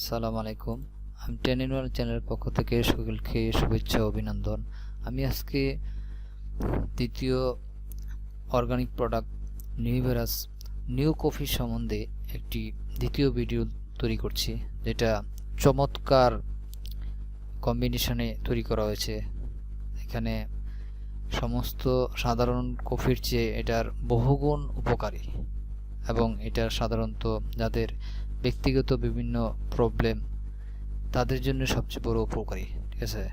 আসসালামু আলাইকুম। আমি 10 in 1 চ্যানেলের পক্ষ থেকে সকলকে শুভেচ্ছা ও অভিনন্দন। আমি আজকে দ্বিতীয় অর্গানিক প্রোডাক্ট নিউভেরাস নিউ কফি সম্বন্ধে একটি দ্বিতীয় ভিডিও তৈরি করছি, যেটা চমৎকার কম্বিনেশনে তৈরি করা হয়েছে। এখানে সমস্ত সাধারণ কফির চেয়ে এটার বহুগুণ উপকারী এবং এটা সাধারণত যাদের ব্যক্তিগত বিভিন্ন প্রবলেম তাদের জন্য সবচেয়ে বড় উপকারী, ঠিক আছে?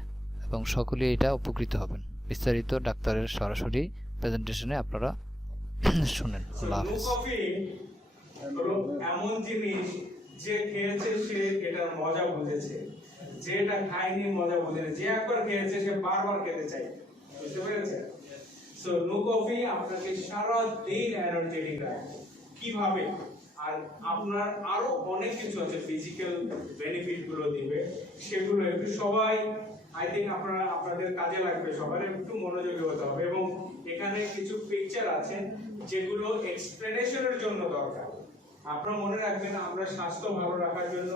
এবং সকলে এটা উপকৃত হবেন। বিস্তারিত ডাক্তারের সরাসরি প্রেজেন্টেশনে আপনারা শুনেন। আল্লাহ হাফেজ। কফি হলো এমন জিনিস যে খেয়েছে সে এটার মজা বুঝেছে, যে এটা খায়নি মজা বুঝেছে, যে একবার খেয়েছে সে বারবার খেতে চাই। বুঝতে পেরেছেন? সো নো কফি আপনাকে সারা দিন এনার্জেটিক রাখে। কিভাবে? আর আপনার আরো অনেক কিছু আছে, ফিজিক্যাল বেনিফিট গুলো দিবে, সেগুলো একটু সবাই আই থিঙ্ক আপনাদের কাজে লাগবে। সবার একটু মনোযোগী হতে হবে এবং এখানে কিছু পিকচার আছে যেগুলো এক্সপ্লেনেশনের জন্য দরকার। আপনারা মনে রাখবেন, আমরা স্বাস্থ্য ভালো রাখার জন্য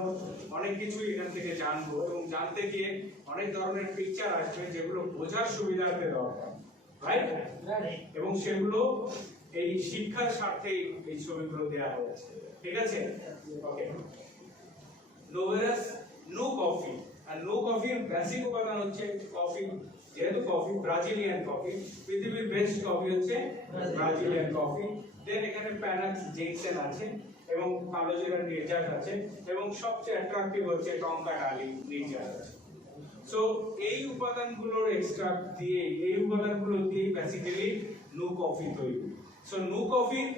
অনেক কিছু এখান থেকে জানবো এবং জানতে গিয়ে অনেক ধরনের পিকচার আসবে যেগুলো বোঝার সুবিধার্থে দরকার, রাইট? এবং সেগুলো এই শিক্ষার স্বার্থে এই ছবিগুলো দেওয়া হয়েছে, ঠিক আছে? ওকে, নোভেরাস নো কফি। আর নো কফির বেসিক উপাদান হচ্ছে কফি। যেহেতু কফি ব্রাজিলিয়ান কফি, পৃথিবীর বেস্ট কফি হচ্ছে ব্রাজিলিয়ান কফি। দেন এখানে প্যানাক্স জিনসেন আছে এবং কালো জিরা নির্যাস আছে এবং সবচেয়ে অ্যাট্রাকটিভ হচ্ছে টংকা ডালি নির্যাস আছে। সো এই উপাদানগুলোর এক্সট্রাক্ট দিয়ে, এই উপাদানগুলো দিয়ে বেসিক্যালি নো কফি তৈরি। সো নো কফির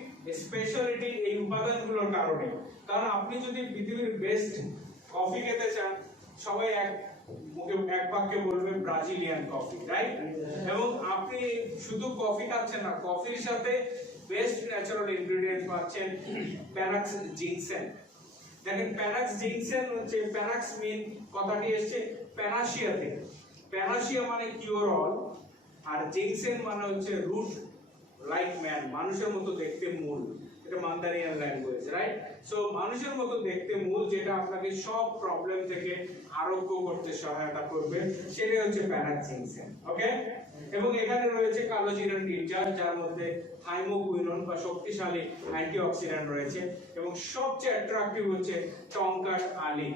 স্পেশালিটি এই উপাদানগুলোর কারণে। কারণ আপনি যদি পৃথিবীর বেস্ট কফি খেতে চান, সবাই এক বাক্যে বলবে ব্রাজিলিয়ান কফি, রাইট? এবং আপনি শুধু কফি খাচ্ছেন না, কফির সাথে বেস্ট ন্যাচারাল ইনগ্রেডিয়েন্ট পাচ্ছেন প্যানাক্স জিনসেন। দেখেন, প্যানাক্স জিনসেন হচ্ছে, প্যানাক্স মিন কথাটি এসেছে প্যানাশিয়া থেকে। প্যানাশিয়া মানে কিওর অল, আর জিনসেন মানে হচ্ছে রুট লাইক ম্যান, মানুষের মতো দেখতে মূল। এটা মান্দারিয়ান ল্যাঙ্গুয়েজ, রাইট? সো মানুষের মতো দেখতে মূল, যেটা আপনাকে সব প্রবলেম থেকে আরোগ্য করতে সহায়তা করবে, সেটাই হচ্ছে প্যানাক্স জিনসেন। ওকে, এবং এখানে রয়েছে কালো জিরার নির্যাস, যার মধ্যে থাইমোকুইনন বা শক্তিশালী অ্যান্টিঅক্সিডেন্ট রয়েছে এবং সবচেয়ে অ্যাট্রাকটিভ হচ্ছে টংকাট আলি।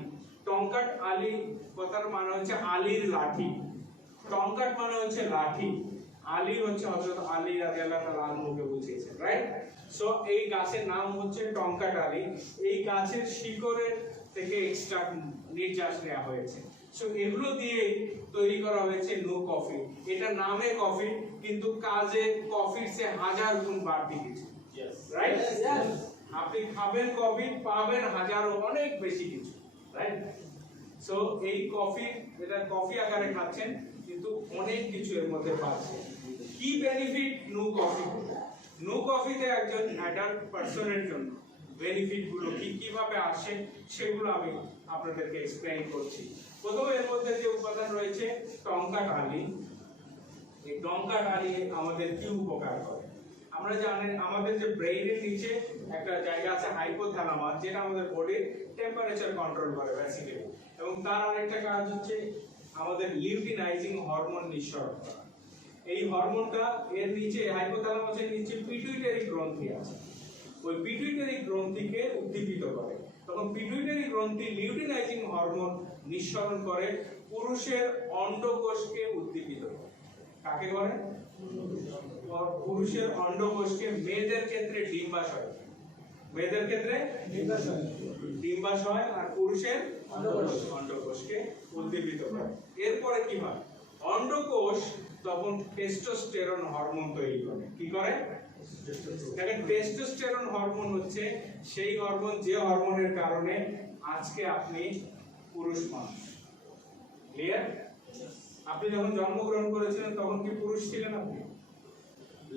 টংকাট আলি কথার মানে হচ্ছে আলীর লাঠি। টংকাট মানে হচ্ছে লাঠি, আলী হচ্ছে হযরত আলী রাদিয়াল্লাহু তাআলা আনহুকে বুঝিয়েছেন, রাইট? সো এই গাছের নাম হচ্ছে টংকাট আলী। এই গাছের শিকড়ের থেকে এক্সট্রাক্ট নির্যাস নেওয়া হয়েছে। সো এগুলো দিয়ে তৈরি করা হয়েছে নো কফি। এটা নামে কফি, কিন্তু কাজে কফির চেয়ে হাজার গুণ বাড়তি কিছু, রাইট? আপনি খাবেন কফি, পাবেন হাজারো অনেক বেশি কিছু, রাইট? সো এই কফি, এটা কফি আকারে খাচ্ছেন কিন্তু অনেক কিছু এর মধ্যে পাচ্ছেন। কি বেনিফিট নো কফি? নো কফিতে একজন অ্যাডাল্ট পারসনের জন্য বেনিফিট গুলো কি কিভাবে আসে সেগুলো আমি আপনাদেরকে এক্সপ্লেইন করছি। প্রথমে এর মধ্যে যে উপাদান রয়েছে টংকা ডালি। এই টংকা ডালি আমাদের কি উপকার করে? আমরা জানেন, আমাদের যে ব্রেইনের নিচে একটা জায়গা আছে হাইপোথ্যালামাস, যেটা আমাদের বডির টেম্পারেচার কন্ট্রোল করে বেসিক্যালি, এবং তার আরেকটা কাজ হচ্ছে আমাদের লিউটিনাইজিং হরমোন নিঃসরণ করা। এই হরমোনটা এর নিচে, হাইপোথ্যালামাসের নিচে পিটুইটারি গ্রন্থি আছে, ওই পিটুইটারি গ্রন্থিকে উদ্দীপিত করে। তখন পিটুইটারি গ্রন্থি লিউটিনাইজিং হরমোন নিঃসরণ করে পুরুষের অন্ডকোষকে উদ্দীপিত করে। কাকে করে? পুরুষের অন্ডকোষকে। মেয়েদের ক্ষেত্রে ডিম্বাশয়, মেয়েদের ক্ষেত্রে ডিম্বাশয়, আর পুরুষের অন্ডকোষকে উদ্দীপিত করে। এরপরে কি হয়? অন্ডকোষ তখন টেস্টোস্টেরন হরমোন তৈরি করে। কি করে? দেখেন, টেস্টোস্টেরন হরমোন হচ্ছে সেই হরমোন, যে হরমোনের কারণে আজকে আপনি পুরুষ মানুষ। ক্লিয়ার? আপনি যখন জন্মগ্রহণ করেছিলেন তখন কি পুরুষ ছিলেন? আপনি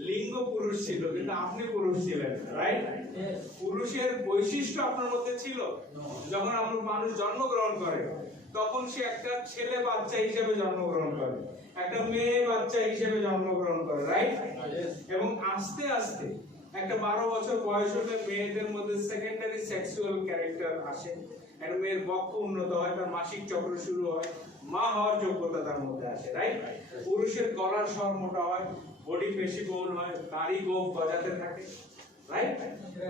লিঙ্গ পুরুষ ছিল, কিন্তু আপনি পুরুষ ছিলেন, রাইট? পুরুষের বৈশিষ্ট্য আপনার মধ্যে ছিল। যখন আপনার মানুষ জন্মগ্রহণ করে তখন সে একটা ছেলে বাচ্চা হিসেবে জন্মগ্রহণ করে, একটা মেয়ে বাচ্চা হিসেবে জন্মগ্রহণ করে, রাইট? এবং আস্তে আস্তে একটা 12 বছর বয়স হলে মেয়েদের মধ্যে সেকেন্ডারি সেক্সুয়াল ক্যারেক্টার আসে, একটা মেয়ের বক্ষ উন্নত হয়, তার মাসিক চক্র শুরু হয়, মা হওয়ার যোগ্যতা তার মধ্যে আসে, রাইট? পুরুষের গলার স্বর মোটা হয়, বডি পেশি বহুল হয়, দাড়ি গোঁফ গজাতে থাকে, রাইট?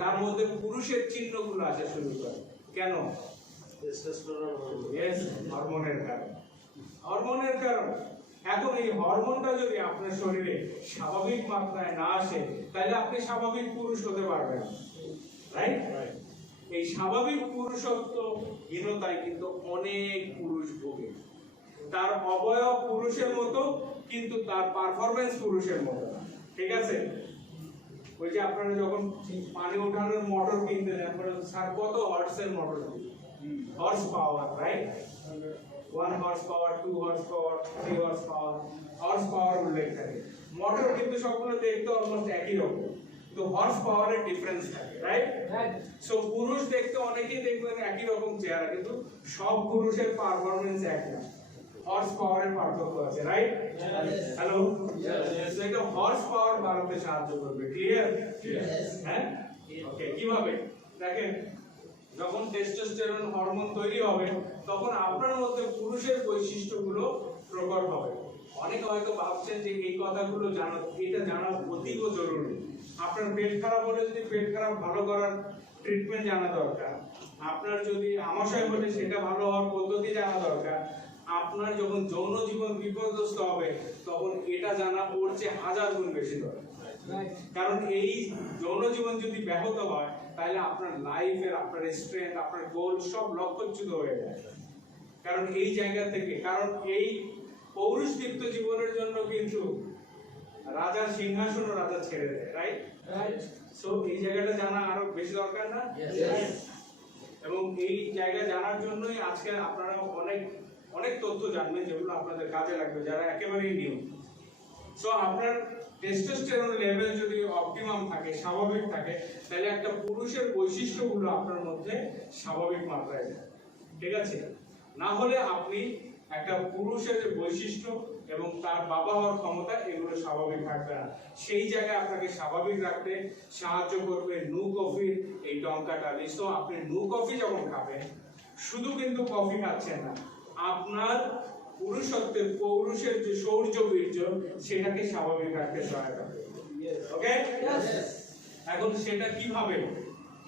তার মধ্যে পুরুষের চিহ্নগুলো আসা শুরু করে। কেন? হরমোনের কারণে। হরমোনের কারণে। এখন এই হরমোনটা যদি আপনার শরীরে স্বাভাবিক মাত্রায় না আসে, তাহলে আপনি স্বাভাবিক পুরুষ হতে পারবেন, রাইট? এই স্বাভাবিক পুরুষত্ব হীনতায় কিন্তু অনেক পুরুষ ভোগে। তার অবয়ব পুরুষের মতো, কিন্তু তার পারফরমেন্স পুরুষের মতো না। ঠিক আছে? ওই যে আপনারা যখন পানি ওঠানোর মোটর কিনতে যান, স্যার কত হর্সের motor, horse power, right? 1 horse power, 2 horse power, 3 horse power, horse power উল্লেখ থাকে। মোটর কিন্তু সবগুলো দেখতে অলমোস্ট একই রকম, তো হর্স পাওয়ারের ডিফারেন্স থাকে, রাইট? সো পুরুষ দেখতে অনেকেই দেখবেন একই রকম চেহারা, কিন্তু সব পুরুষের পারফরম্যান্স এক না, হর্স পাওয়ারের পার্থক্য আছে, রাইট? হ্যালো, সো এটা হর্স পাওয়ার বাড়াতে সাহায্য করবে। ক্লিয়ার? হ্যাঁ, ওকে। কিভাবে? দেখেন, যখন টেস্টোস্টেরন হরমোন তৈরি হবে, তখন আপনার মধ্যে পুরুষের বৈশিষ্ট্যগুলো প্রকট হবে। অনেকে হয়তো ভাবছেন যে এই কথাগুলো জানা, এটা জানা অতীব জরুরি। আপনার পেট খারাপ হলে যদি পেট খারাপ ভালো করার ট্রিটমেন্ট জানা দরকার, আপনার যদি আমাশয় হলে সেটা ভালো হওয়ার পদ্ধতি জানা দরকার, আপনার যখন যৌন জীবন বিপর্যস্ত হবে, তখন এটা জানা ওর চেয়ে 1000 গুণ বেশি দরকার। কারণ এই যৌন জীবন যদি ব্যাহত হয়, তাহলে আপনার লাইফের, আপনার স্ট্রেংথ, আপনার গোল সব লক্ষ্যচ্যুত হয়ে যায়। কারণ এই জায়গা থেকে, কারণ এই পৌরুষদীপ্ত জীবনের জন্য কিন্তু রাজার সিংহাসনও রাজা ছেড়ে দেয়, রাইট? সো এই জায়গাটা জানা আরো বেশি দরকার না? এবং এই জায়গা জানার জন্যই আজকে আপনারা অনেক তথ্য জানবেন, যেগুলো আপনাদের কাজে লাগবে যারা একেবারেই নিউ। সো আপনার টেস্টোস্টেরন লেভেল যদি অপটিমাম থাকে, স্বাভাবিক থাকে, তাহলে একটা পুরুষের বৈশিষ্ট্যগুলো আপনার মধ্যে স্বাভাবিক মাত্রায় যায়। ঠিক আছে? না হলে আপনি একটা পুরুষের যে বৈশিষ্ট্য এবং তার বাবা হওয়ার ক্ষমতা, এগুলো স্বাভাবিক থাকবে না। সেই জায়গায় আপনাকে স্বাভাবিক রাখতে সাহায্য করবে নু কফির এই টঙ্কাটা। সো আপনি নু কফি যখন খাবেন, শুধু কিন্তু কফি খাচ্ছেন না, আপনার পুরুষত্বের, পৌরুষের যে শৌর্য বীর্য, সেটাকে স্বাভাবিক রাখতে সহায়তা করবে। ওকে? এখন সেটা কিভাবে?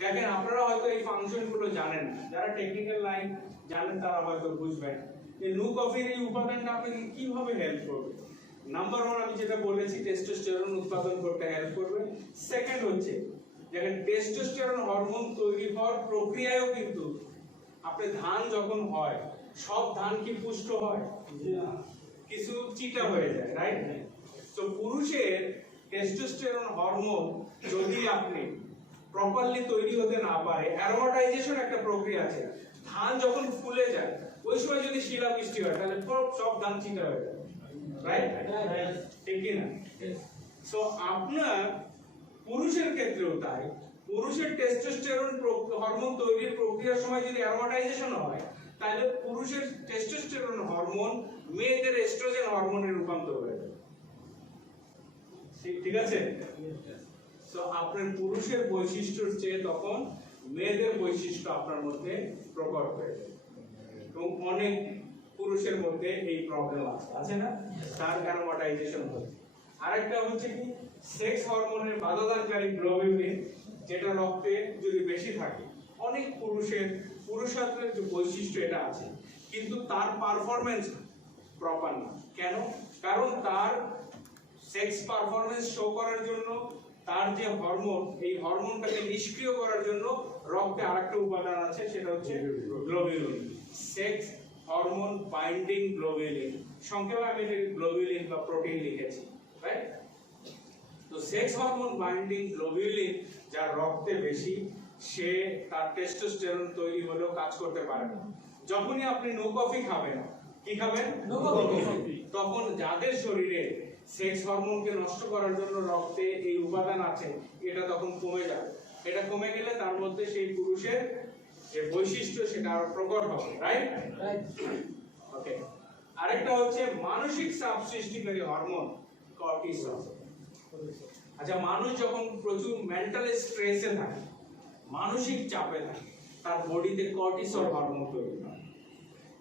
দেখেন, আপনারা হয়তো এই ফাংশনগুলো জানেন না, যারা টেকনিক্যাল লাইন জানেন তারা হয়তো বুঝবেন যে নু কফির এই উপাদানটা আপনাকে কিভাবে হেল্প করবে। নাম্বার 1, আমি যেটা বলেছি, টেস্টোস্টেরন উৎপাদন করতে হেল্প করবে। সেকেন্ড হচ্ছে, দেখেন, টেস্টোস্টেরন হরমোন তৈরি হওয়ার প্রক্রিয়ায়ও কিন্তু, আপনি ধান যখন হয়, সব ধান কি পুষ্ট হয়? কিছু চিটা হয়ে যায়, রাইট? তো পুরুষের টেস্টোস্টেরন হরমোন যদি আপনি প্রপারলি তৈরি হতে না পারে, অ্যারোমাটাইজেশন একটা প্রক্রিয়া আছে, ধান যখন ফুলে যায়, ওই সময় যদি শিলাবৃষ্টি হয়, তাহলে সব ধান চিটা হয়ে যায়, রাইট? ঠিক কি না? সো আপনার পুরুষের ক্ষেত্রেও তাই, পুরুষের টেস্টোস্টেরন হরমোন তৈরির প্রক্রিয়ার সময় যদি অ্যারোমাটাইজেশন হয়, তাহলে পুরুষের টেস্টোস্টেরন হরমোন মেয়েদের এস্ট্রোজেন হরমোনে রূপান্তর হয়ে যাবে। ঠিক আছে? সো আপনার পুরুষের বৈশিষ্ট্যের চেয়ে তখন মেয়েদের বৈশিষ্ট্য আপনার মধ্যে প্রকট হয়ে যায়। এবং অনেক পুরুষের মধ্যে এই প্রবলেম আছে না, তার অ্যারোমাটাইজেশন হচ্ছে। আরেকটা হচ্ছে কি, সেক্স হরমোনের বাধাদানকারী গ্লোবিউলিন, যেটা রক্তে যদি বেশি থাকে, অনেক পুরুষের পুরুষত্বের যে বৈশিষ্ট্য এটা আছে, কিন্তু তার পারফরমেন্স প্রপার না। কেন? কারণ তার সেক্স পারফরমেন্স শো করার জন্য তার যে হরমোন, এই হরমোনটাকে নিষ্ক্রিয় করার জন্য রক্তে আরেকটা উপাদান আছে, সেটা হচ্ছে globulin, sex hormone binding globulin. সংক্ষেপে আমি গ্লোবিউলিন বা প্রোটিন লিখেছি, রাইট? তো সেক্স হরমোন বাইন্ডিং গ্লোবিউলিন যার রক্তে বেশি, সে তার টেস্টোস্টেরন তৈরি হলেও কাজ করতে পারে না। যখনই আপনি নো কফি খাবেন, কি খাবেন? No coffee. তখন যাদের শরীরে সেক্স হরমোনকে নষ্ট করার জন্য রক্তে এই উপাদান আছে, এটা তখন কমে যাবে। এটা কমে গেলে তার মধ্যে সেই পুরুষের যে বৈশিষ্ট্য, সেটা আরো প্রকট হবে, রাইট? ওকে। আরেকটা হচ্ছে মানসিক চাপ সৃষ্টিকারী হরমোন কর্টিসল। আচ্ছা, মানুষ যখন প্রচুর মেন্টাল স্ট্রেসে থাকে, মানসিক চাপে থাকে, তার বডিতে কর্টিসল হরমোন তৈরি হয়।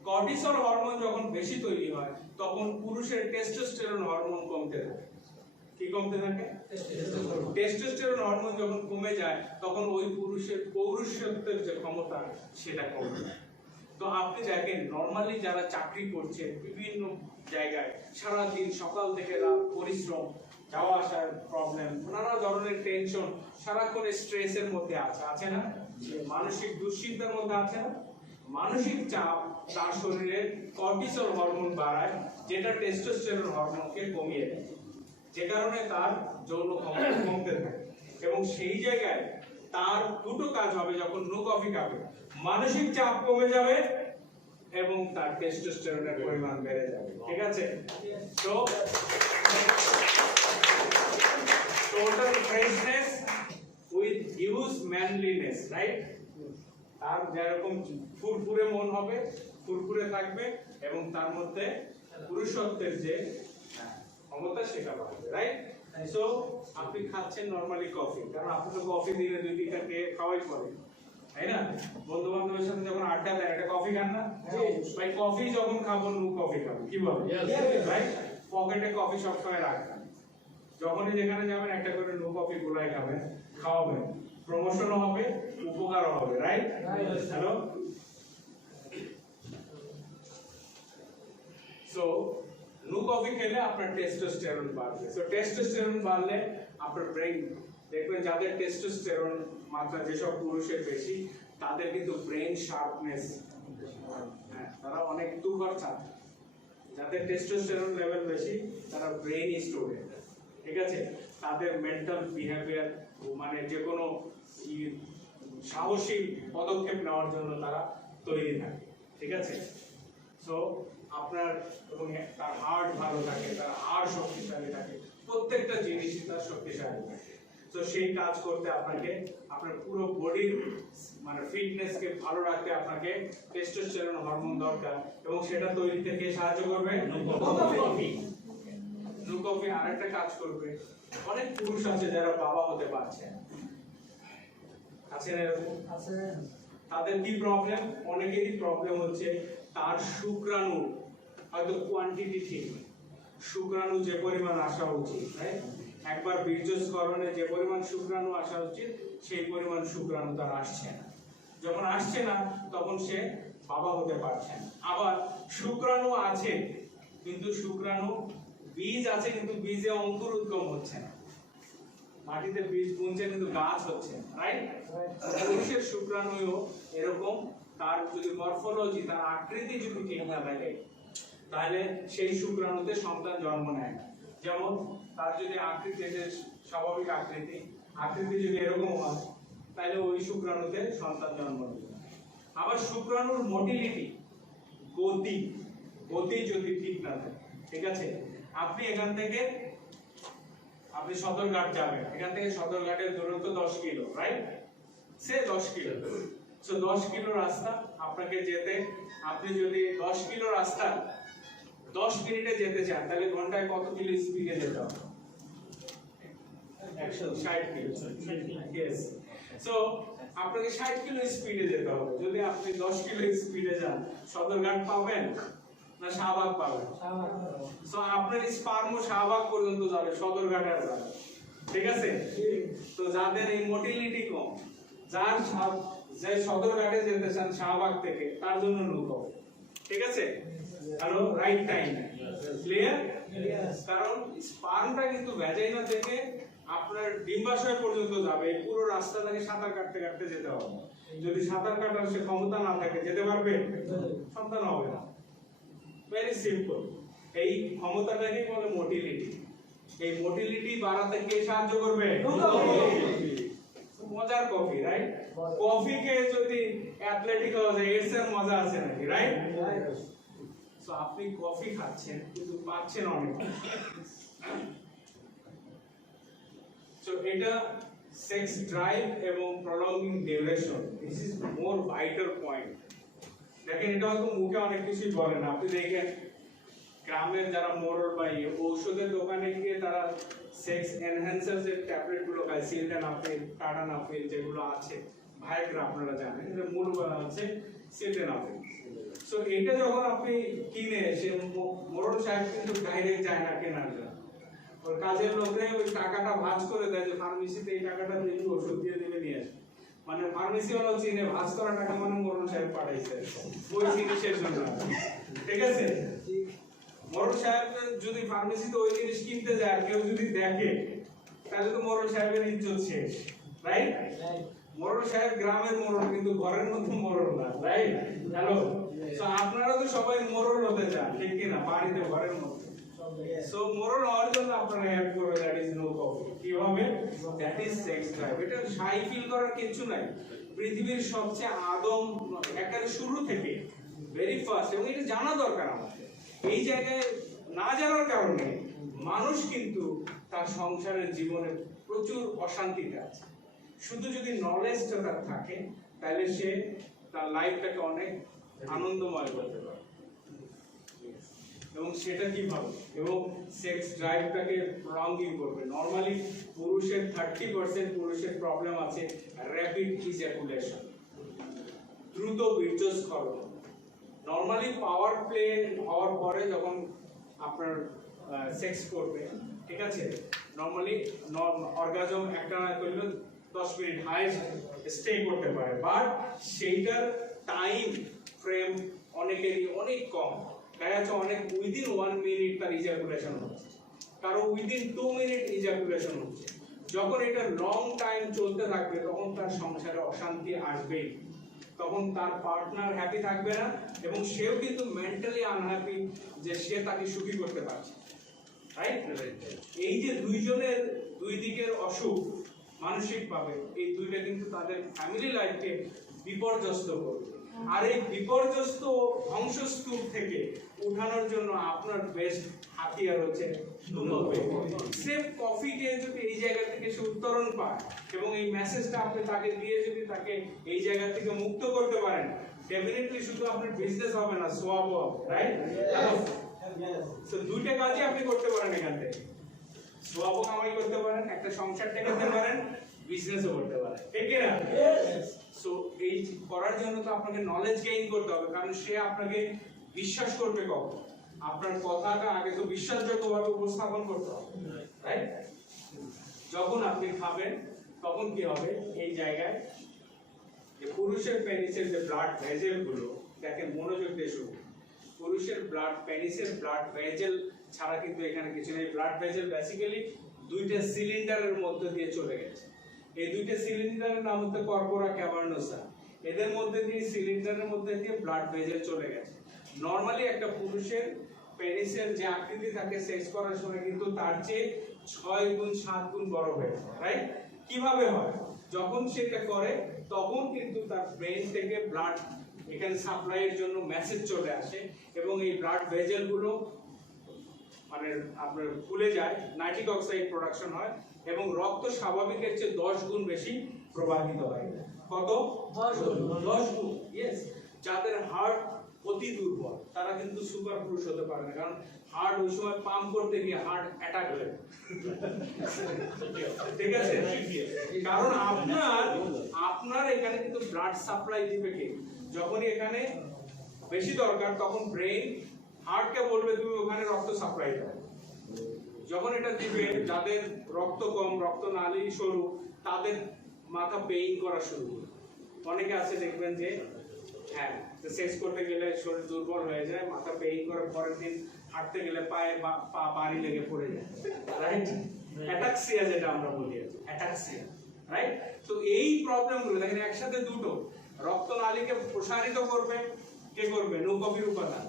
কর্টিসল হরমোন যখন বেশি তৈরি হয় তখন পুরুষের টেস্টোস্টেরন হরমোন কমতে থাকে। কি কমতে থাকে? টেস্টোস্টেরন হরমোন যখন কমে যায় তখন ওই পুরুষের পৌরুষত্বের যে ক্ষমতা সেটা কমে যায়। তো আপনি দেখেন নরমালি যারা চাকরি করছে বিভিন্ন জায়গায় সারাদিন সকাল থেকে রাত পরিশ্রম, যাওয়া আসার প্রবলেম, নানা ধরনের টেনশন, সারাক্ষণ স্ট্রেসের মধ্যে আছে না? মানসিক দুশ্চিন্তার মধ্যে আছে না? মানসিক চাপ তার শরীরে কর্টিসল হরমোন বাড়ায়, যেটা টেস্টোস্টেরন হরমোনকে কমিয়ে দেয়, যে কারণে তার যৌন ক্ষমতা কমতে থাকে। এবং সেই জায়গায় তার দুটো কাজ হবে, যখন নো কফি খাবে মানসিক চাপ কমে যাবে এবং তার টেস্টোস্টেরনের পরিমাণ বেড়ে যাবে। ঠিক আছে? তো total freshness with huge manliness, right? তার যেরকম ফুরফুরে মন হবে, ফুরফুরে থাকবে এবং তার মধ্যে পুরুষত্বের যে ক্ষমতা সেটা বাড়বে, রাইট? সো আপনি খাচ্ছেন নরমালি কফি, কারণ আপনি তো কফি দিনে 2-3টা খাওয়াই পড়ে, তাই না? বন্ধু বান্ধবের সাথে যখন আড্ডা দেয় একটা কফি খান না ভাই? কফি যখন খাবো নু কফি খাবো, কি বল? রাইট? পকেটে কফি সবসময় রাখবেন, যখনই যেখানে যাবেন একটা করে নু কফি গুলাই খাবেন, খাওয়াবেন, প্রমোশনও হবে, উপকারও হবে, রাইট? হ্যালো। সো নু কফি খেলে আপনার টেস্টোস্টেরন বাড়বে। সো টেস্টোস্টেরন বাড়লে আপনার ব্রেন, দেখবেন যাদের টেস্টোস্টেরন মাত্রা যেসব পুরুষের বেশি তাদের কিন্তু ব্রেন শার্পনেস, তারা অনেক তুখর ছাত্র। যাদের টেস্টোস্টেরন লেভেল বেশি তারা ব্রেন স্টুডেন্ট, ঠিক আছে? তাদের মেন্টাল বিহেভিয়ার মানে যে কোনো সাহসী পদক্ষেপ নেওয়ার জন্য তারা তৈরি থাকে, ঠিক আছে? সো আপনার এবং তার হার্ট ভালো থাকে, তার হাড় শক্তিশালী থাকে, প্রত্যেকটা জিনিসই তার শক্তিশালী থাকে। তো সেই কাজ করতে আপনাকে আপনার পুরো বডির মানে ফিটনেসকে ভালো রাখতে আপনাকে টেস্টোস্টেরন হরমোন দরকার, এবং সেটা তৈরিতে কে সাহায্য করবে? কফি। নু কফি আরেকটা কাজ করবে, অনেক পুরুষ আছে যারা বাবা হতে পারছে না, আছেন এরকম? তাদের কি প্রবলেম? অনেকেরই প্রবলেম হচ্ছে তার শুক্রাণু হয়তো কোয়ান্টিটি ঠিক, শুক্রাণু যে পরিমাণ আসা উচিত, একবার বীর্যস্খলনে যে পরিমাণ শুক্রাণু আসা উচিত সেই পরিমাণ শুক্রাণু তার আসছে না। যখন আসছে না তখন সে বাবা হতে পারছে না। আবার শুক্রাণু আছে কিন্তু শুক্রাণু বীজ আছে কিন্তু বীজে অঙ্কুর উদ্গম হচ্ছে না, মাটিতে বীজ বুনছে কিন্তু গাছ হচ্ছে না, রাইট? পুরুষের শুক্রাণুও এরকম, তার যদি মরফোলজি, তার আকৃতি যদি ঠিক না থাকে তাহলে সেই শুক্রাণুতে সন্তান জন্ম নেয় না। যেমন তার যদি আকৃতি, স্বাভাবিক আকৃতি যদি এরকম হয় তাহলে ওই শুক্রাণুতে সন্তান জন্ম নেবে। আবার শুক্রাণুর মোটিলিটি, গতি যদি ঠিক না থাকে, ঠিক আছে? আপনি এখান থেকে আপনি সদরঘাট যাবেন, এখান থেকে সদরঘাটের দূরত্ব 10 কিলো, রাইট? সে 10 কিলো, সো 10 কিলো রাস্তা আপনাকে যেতে, আপনি যদি 10 কিলো রাস্তা 10 মিনিটে যেতে চান তাহলে ঘন্টায় কত কিলো স্পিডে যেতে হবে? 160 কিলো। ইয়েস। সো আপনাকে 60 কিলো স্পিডে যেতে হবে। যদি আপনি 10 কিলো স্পিডে যান সদরঘাট পাবেন না শাহবাগ পাবেন? সো আপনার স্পার্ম শাহবাগ পর্যন্ত যাবে, সদরঘাটে আর যাবে, ঠিক আছে? তো যাদের এই মোটিলিটি কম, যার যে সদরঘাটে যেতে চান শাহবাগ থেকে, তার জন্য লুক হবে, ঠিক আছে? Hello, right time, clear? কারণ স্পার্মটা কিন্তু ভ্যাজাইনা থেকে আপনার ডিম্বাশয় পর্যন্ত যাবে, এই পুরো রাস্তাটাকে সাঁতার কাটতে কাটতে যেতে হবে। যদি সাঁতার কাটার সে ক্ষমতা না থাকে যেতে পারবে? সন্তান হবে না। Very simple. এই ক্ষমতাটাকেই বলে মোটিলিটি। এই মোটিলিটি বাড়াতে কে সাহায্য করবে? মজার কফি, রাইট? কফি খেয়ে যদি অ্যাথলেটিক হওয়া যায় এর চেয়ে মজা আছে নাকি, রাইট? সো আপনি কফি খাচ্ছেন কিন্তু পাচ্ছেন অনেক। সো এটা সেক্স ড্রাইভ এবং prolonging duration, this is more vital point. দেখেন এটা হয়তো মুখে অনেক কিছুই বলে না, আপনি দেখেন গ্রামের যারা মোড়ল বা ঔষধের দোকানে গিয়ে তারা সেক্স এনহ্যান্সার যে ট্যাবলেট গুলো খায়, সিলডেনাফিল, টাডানাফিল যেগুলো আছে, ভায়াগ্রা আপনারা জানেন, এর মূল হচ্ছে সিলডেনাফিল। সো এটা যখন আপনি কিনে, সে মোড়ল সাহেব কিন্তু ডাইরেক্ট যায় না কেনার জন্য, ওর কাজের লোকরে ওই টাকাটা ভাঁজ করে দেয় যে ফার্মেসিতে এই টাকাটা দিয়ে ওষুধ দিয়ে দেবে নিয়ে আসবে। মানে ফার্মেসি ওরা চিনে ভাঁজ করা টাকা মানে মোড়ল সাহেব পাঠাইছে ওই জিনিসের জন্য, ঠিক আছে? মোড়ল সাহেব যদি ফার্মেসিতে ওই জিনিস কিনতে যায়, কেউ যদি দেখে, তাহলে তো মোড়ল সাহেবের ইজ্জত শেষ, রাইট? মোড়ল সাহেব গ্রামের মোড়ল, কিন্তু ঘরের মধ্যে মোড়ল না, রাইট? হ্যালো, সো আপনারা তো সবাই মোড়ল হতে চান, ঠিক কিনা? বাড়িতে ঘরের মধ্যে। সো মোড়ল হওয়ার জন্য আপনারা হেল্প করবে, দ্যাট ইজ নো কফি। কিভাবে? That is sex drive. এটা শাই ফিল করার কিছু নাই। পৃথিবীর সবচেয়ে আদম একেবারে শুরু থেকে ভেরি ফার্স্ট, এবং এটা জানা দরকার আমাদের। এই জায়গায় না জানার কারণে মানুষ কিন্তু তার সংসারের জীবনে প্রচুর অশান্তিতে আছে। শুধু যদি নলেজটা তার থাকে, তাহলে সে তার লাইফটাকে অনেক আনন্দময় করতে পারে। এবং সেটা কিভাবে? এবং সেক্স ড্রাইভটাকে প্রলঙ্গিং করবে। নরমালি পুরুষের 30% পুরুষের প্রবলেম আছে র্যাপিড ইজাকুলেশন, দ্রুত বীর্যস্খলন। নরমালি পাওয়ার প্লে হওয়ার পরে যখন আপনার সেক্স করবে, ঠিক আছে, নরমালি অর্গাজম একটা না করলে 10 মিনিট হাইস্ট স্টে করতে পারে, বাট সেইটার টাইম ফ্রেম অনেকেরই অনেক কম। দেখা যাচ্ছে অনেক উইদিন 1 মিনিট তার ইজাকুলেশন হচ্ছে, কারো উইদিন 2 মিনিট ইজাকুলেশন হচ্ছে। যখন এটা লং টাইম চলতে থাকবে, তখন তার সংসারে অশান্তি আসবেই, তখন তার পার্টনার হ্যাপি থাকবে না, এবং সেও কিন্তু মেন্টালি আনহ্যাপি যে সে তাকে সুখী করতে পারছে, রাইট? এই যে দুইজনের দুই দিকের অসুখ মানসিকভাবে, এই দুইটা কিন্তু তাদের ফ্যামিলি লাইফকে বিপর্যস্ত করবে। আর এই বিপর্যস্ত ধ্বংসস্তূপ থেকে উঠানোর জন্য আপনার বেস্ট হাতিয়ার হচ্ছে সেফ কফিকে। যদি এই জায়গা থেকে সে উত্তরণ পায় এবং এই মেসেজটা আপনি তাকে দিয়ে যদি তাকে এই জায়গা থেকে মুক্ত করতে পারেন, ডেফিনেটলি শুধু আপনার বিজনেস হবে না, সোয়াব হবে, রাইট? তো দুইটা কাজই আপনি করতে পারেন এখান থেকে। সোয়াবও কামাই করতে পারেন, একটা সংসার টেকাতে পারেন, বিজনেসও করতে পারেন, ঠিক না? সো এই করার জন্য তো আপনাকে নলেজ গেইন করতে হবে, কারণ সে আপনাকে বিশ্বাস করবে কখন? আপনার কথাটা আগে তো বিশ্বাসযোগ্যভাবে উপস্থাপন করতে হবে, রাইট? যখন আপনি খাবেন তখন কি হবে? এই জায়গায় যে পুরুষের পেনিসের যে ব্লাড ভেসেল গুলো, দেখেন মনোযোগ দিয়ে শুনুন। পুরুষের পেনিসের ব্লাড ভেসেল ছাড়া কিন্তু এখানে কিছু নেই। ব্লাড ভেসেল বেসিক্যালি দুইটা সিলিন্ডারের মধ্যে দিয়ে চলে গেছে। এই দুইটা সিলিন্ডারের নাম হচ্ছে কর্পোরা ক্যাভার্নোসা। এদের মধ্যে দিয়ে, সিলিন্ডারের মধ্যে দিয়ে ব্লাড ভেসেল চলে গেছে। নরমালি একটা পুরুষের পেনিসের যে আকৃতি থাকে সেক্স করার সময় কিন্তু তার চেয়ে 6 গুণ 7 গুণ বড় হয়ে যায়, রাইট? কিভাবে হয়? যখন সেটা করে তখন কিন্তু তার ব্রেন থেকে ব্লাড এখানে সাপ্লাইয়ের জন্য মেসেজ চলে আসে, এবং এই ব্লাড ভেসেল গুলো মানে আপনার ফুলে যায়, নাইট্রিক অক্সাইড প্রোডাকশন হয়, এবং রক্ত স্বাভাবিকের চেয়ে 10 গুণ বেশি প্রবাহিত হয়। কত? 10 গুণ। ইয়েস, যাদের হার্ট অতি দুর্বল তারা কিন্তু সুপার পুরুষ হতে পারে না, কারণ হার্ট ওই সময় পাম্প করতে গিয়ে হার্ট অ্যাটাক হয়ে, ঠিক আছে? কারণ আপনার এখানে কিন্তু ব্লাড সাপ্লাই দিবে কে? যখনই এখানে বেশি দরকার তখন ব্রেন হার্টকে বলবে তুমি ওখানে রক্ত সাপ্লাই দাও। যখন এটা দিবে, যাদের রক্ত কম, রক্তনালী সরু, তাদের মাথা পেইন করা শুরু করে। অনেকে আছে দেখবেন যে হ্যাঁ, সেক্স করতে গেলে শরীর দুর্বল হয়ে যায়, মাথা পেইন করে, পরের দিন হাঁটতে গেলে পায়ে পা বাড়ি লেগে পড়ে যায়, রাইট? অ্যাটাক্সিয়া যেটা আমরা বলি, অ্যাটাক্সিয়া, রাইট? তো এই প্রবলেমগুলো দেখেন একসাথে দুটো। রক্তনালীকে প্রসারিত করবে কে করবে? নো কফির উপাদান।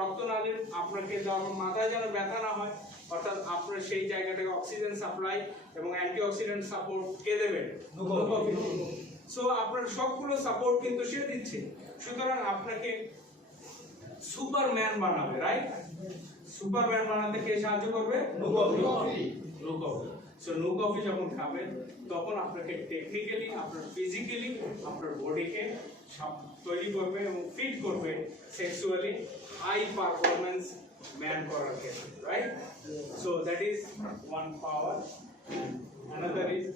রক্তনালীর আপনাকে যখন মাথায় যেন ব্যথা না হয়, অর্থাৎ আপনার সেই জায়গাটাকে অক্সিজেন সাপ্লাই এবং অ্যান্টিঅক্সিডেন্ট সাপোর্ট কে দেবে? No coffee. সো আপনার সবগুলো সাপোর্ট কিন্তু সে দিচ্ছে। সুতরাং আপনাকে সুপারম্যান বানাবে, রাইট? সুপারম্যান বানাতে কে সাহায্য করবে? No coffee. No coffee. So no coffee যখন খাবেন তখন আপনাকে টেকনিক্যালি, আপনার ফিজিক্যালি, আপনার বডিকে তৈরি করবে এবং ফিট করবে সেক্সুয়ালি হাই পারফরম্যান্স ম্যান করার ক্ষেত্রে, right? So that is one power. Another is,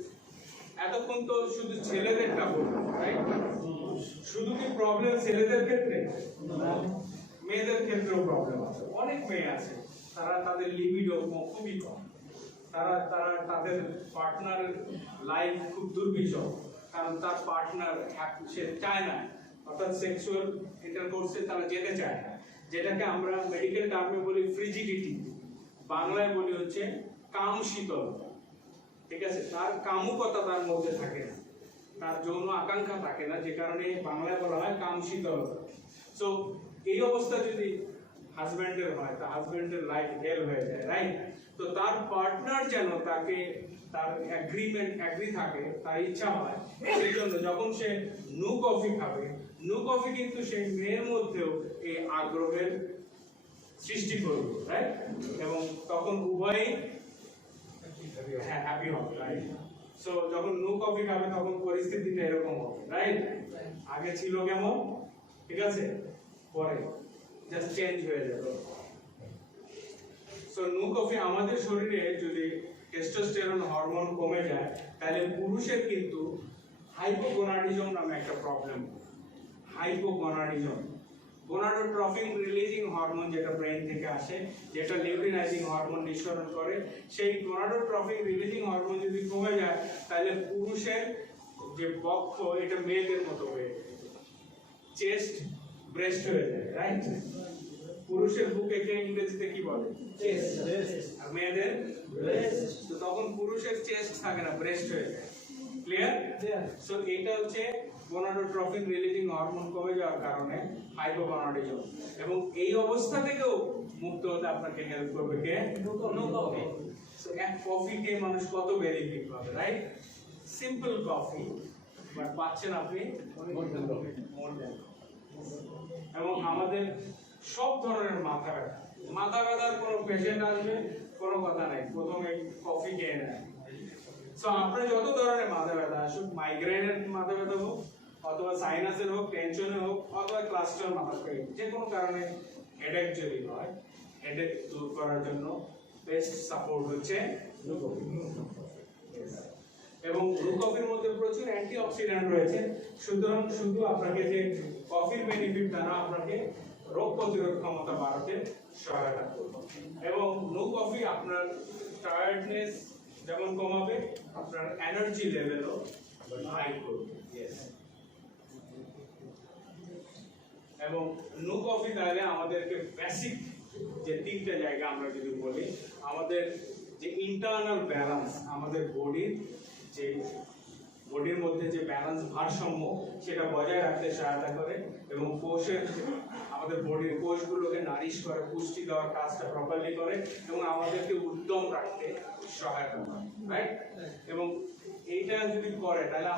এতক্ষণ তো শুধু ছেলেদেরটা বলবো, রাইট? শুধু কি প্রবলেম ছেলেদের ক্ষেত্রে? মেয়েদের ক্ষেত্রেও প্রবলেম আছে। অনেক মেয়ে আছে তারা তাদের লিবিডো খুবই কম, তাদের পার্টনারের লাইফ খুব দুর্বিষহ, কারণ তার পার্টনার সে চায় না, অর্থাৎ সেক্সুয়াল ইন্টারকোর্সে তারা যেতে চায় না, যেটাকে আমরা মেডিকেল টার্মে বলি ফ্রিজিডিটি, বাংলায় বলি হচ্ছে কাম শীতলতা। ঠিক আছে, তার কামুকতা তার মধ্যে থাকে না, তার যৌন আকাঙ্ক্ষা থাকে না, যে কারণে বাংলায় বলা হয় কাম শীতলতা। সো এই অবস্থা যদি হাজব্যান্ডের হয়, তা হাজব্যান্ডের লাইফ হেল হয়ে যায়, রাইট? তো তার পার্টনার যেন তাকে তার এগ্রি থাকে, তার ইচ্ছা হয়, সেই জন্য যখন সে নু কফি খাবে, নু কফি কিন্তু সেই মেয়ের মধ্যেও এই আগ্রহের সৃষ্টি করবে, রাইট? এবং তখন উভয়ই হ্যাপি হবে, রাইট? সো যখন নু কফি খাবে তখন পরিস্থিতিটা এরকম হবে, রাইট? আগে ছিল কেমন, ঠিক আছে, পরে জাস্ট চেঞ্জ হয়ে যাবে। সো নু কফি আমাদের শরীরে যদি টেস্টোস্টেরন হরমোন কমে যায়, তাহলে পুরুষের কিন্তু হাইপোগোনাডিজম নামে একটা problem. Hypogonadism, gonadotrophin releasing hormone যেটা ব্রেন থেকে আসে, যেটা লিউটিনাইজিং হরমোন নিঃসরণ করে, সেই গোনাডোট্রফিন রিলিজিং হরমোন যদি কমে যায়, তাহলে পুরুষের যে বক্ষ এটা মেয়েদের মতো হয়ে যায়, চেস্ট ব্রেস্ট হয়ে যায়, রাইট? পুরুষের বুকে কে ইংরেজিতে কি বলে? চেস্ট। আর মেয়েদের ব্রেস্ট। তো তখন পুরুষের চেস্ট থাকে না, ব্রেস্ট হয়ে যায়। ক্লিয়ার? সো এটা হচ্ছে গোনাডোট্রফিন রিলিজিং হরমোন কমে যাওয়ার কারণে হাইপোগোনাডিজম। এবং এই অবস্থা থেকেও মুক্ত হতে আপনাকে হেল্প করবে কে? নু কফি। সো এক কফি কে মানুষ কত বেনিফিট পাবে, রাইট? সিম্পল কফি, বাট পাচ্ছেন আপনি মোর দ্যান। এবং আমাদের সব ধরনের মাথা ব্যথার কোনো পেশেন্ট আসবে, কোনো কথা নাই, প্রথমে কফি খেয়ে নেয়। সো আপনার যত ধরনের মাথা ব্যথা আসুক, মাইগ্রেনের মাথা ব্যথা হোক, অথবা সাইনাসের হোক, টেনশনের হোক, অথবা ক্লাস্টার মাথা পেইন, যে কোনো কারণে হেডেক যদি হয়, হেডেক দূর করার জন্য বেস্ট সাপোর্ট হচ্ছে নু কফি। এবং নু কফির মধ্যে প্রচুর অ্যান্টিঅক্সিডেন্ট রয়েছে, সুতরাং শুধু আপনাকে যে কফির বেনিফিট দ্বারা আপনাকে রোগ প্রতিরোধ ক্ষমতা বাড়াতে সহায়তা করবে। এবং নু কফি আপনার টায়ার্ডনেস যেমন কমাবে, আপনার এনার্জি লেভেলও হাই করবে। এবং নু কফি তাহলে আমাদেরকে বেসিক যে তিনটা জায়গা আমরা যদি বলি, আমাদের যে ইন্টারনাল ব্যালেন্স, আমাদের বডির মধ্যে যে ব্যালেন্স ভারসাম্য, সেটা বজায় রাখতে সহায়তা করে। এবং আমাদের বডির কোষগুলোকে নারিশ করে, পুষ্টি দেওয়ার কাজটা প্রপারলি করে, এবং আমাদেরকে উদ্যম রাখতে সহায়তা করে, রাইট? এবং এইটা যদি করে, তাহলে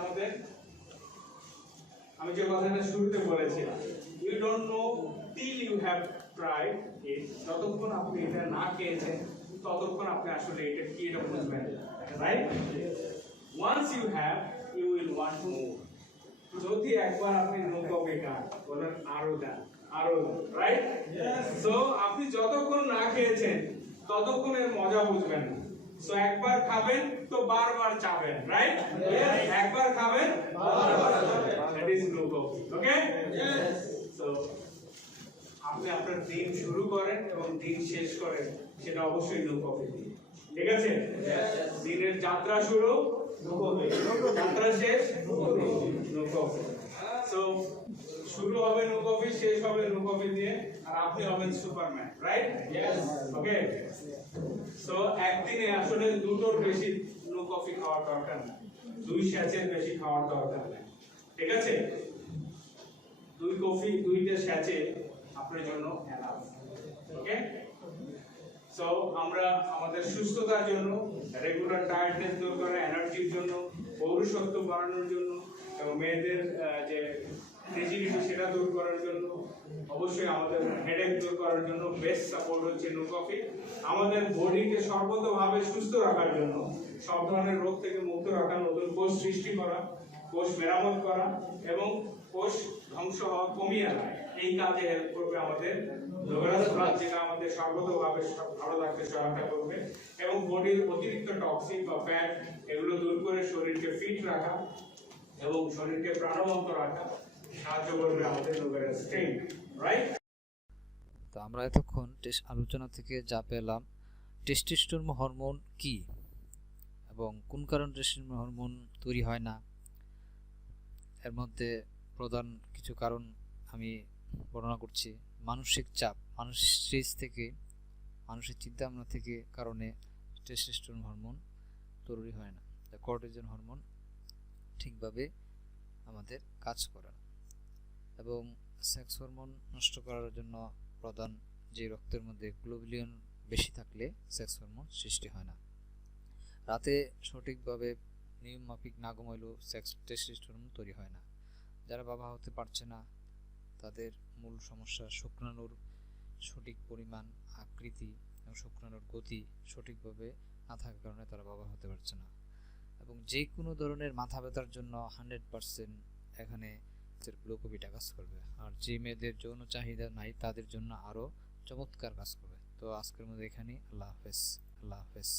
আমি যে কথাটা শুরুতে বলেছিলাম, you don't know till you have tried it. যতক্ষণ আপনি এটা না খেয়েছেন, ততক্ষণ আপনি আসলে এটা কি এটা বুঝবেন, right? Once you have, you will want more. যদি একবার আপনি নু কফি খান, বলেন আরো দেন, রাইট? সো আপনি যতক্ষণ না খেয়েছেন, ততক্ষণ এর মজা বুঝবেন না। সো একবার খাবেন তো বারবার চাবেন, রাইট? একবার খাবেন বারবার চাবেন, দ্যাট ইজ নু কফি। ওকে? সো আপনি আপনার দিন শুরু করেন এবং দিন শেষ করেন, সেটা অবশ্যই নু কফি দিয়ে, ঠিক আছে? দিনের যাত্রা শুরু নু কফি, যাত্রা শেষ নু কফি। সো শুরু হবে নু কফি, শেষ হবে নু কফি দিয়ে, আর আপনি হবেন সুপারম্যান, রাইট? ওকে? সো একদিনে আসলে দুটোর বেশি নু কফি খাওয়ার দরকার নেই, 2 স্যাচের বেশি খাওয়ার দরকার নেই, ঠিক আছে? 2টা স্যাচে আপনার জন্য এনাফ। ওকে? সো আমরা আমাদের সুস্থতার জন্য, রেগুলার টায়ার্ডনেস দূর করে, এনার্জির জন্য, পৌরুষত্ব বাড়ানোর জন্য, এবং মেয়েদের যে রিজিডিটি সেটা দূর করার জন্য, অবশ্যই আমাদের হেডেক দূর করার জন্য বেস্ট সাপোর্ট হচ্ছে নু কফি। আমাদের বডিকে সর্বতভাবে সুস্থ রাখার জন্য, সব ধরনের রোগ থেকে মুক্ত রাখা, নতুন কোষ সৃষ্টি করা, কোষ মেরামত করা এবং কোষ ধ্বংস হওয়া কমিয়ে আনা, এই কাজে হেল্প করবে আমাদের লোভেরাস প্লাস, যেটা আমাদের সর্বতোভাবে ভালো রাখতে সহায়তা করবে এবং বডির অতিরিক্ত টক্সিন বা ফ্যাট এগুলো দূর করে শরীরকে ফিট রাখা এবং শরীরকে প্রাণবন্ত রাখা সাহায্য করবে আমাদের লোভেরাস স্ট্রেন, রাইট? তো আমরা এতক্ষণ আলোচনা থেকে যা পেলাম, টেস্টোস্টেরন হরমোন কি এবং কোন কারণে টেস্টোস্টেরন হরমোন তৈরি হয় না, এর মধ্যে প্রধান কিছু কারণ আমি বর্ণনা করছি। মানসিক চাপ, মানসিক স্ট্রেস থেকে, মানসিক চিন্তা ভাবনা থেকে কারণে টেস্টোস্টেরন হরমোন তৈরি হয় না, কর্টিসল হরমোন ঠিকভাবে আমাদের কাজ করে না। এবং সেক্স হরমোন নষ্ট করার জন্য প্রধান যে রক্তের মধ্যে গ্লোবুলিন বেশি থাকলে সেক্স হরমোন সৃষ্টি হয় না। রাতে সঠিকভাবে নিয়ম মাফিক না ঘুমাইলেও টেস্টোস্টেরন তৈরি হয় না। যারা বাবা হতে পারছে না তাদের মূল সমস্যা শুক্রাণুর সঠিক পরিমাণ, আকৃতি এবং শুক্রাণুর গতি সঠিকভাবে না থাকার কারণে তারা বাবা হতে পারছে না। এবং যে কোনো ধরনের মাথা ব্যথার জন্য 100% এখানে গ্লুকোভিটা কাজ করবে। আর যে মেয়েদের যৌন চাহিদা নাই তাদের জন্য আরও চমৎকার কাজ করবে। তো আজকের মধ্যে এখানেই। আল্লাহ হাফেজ।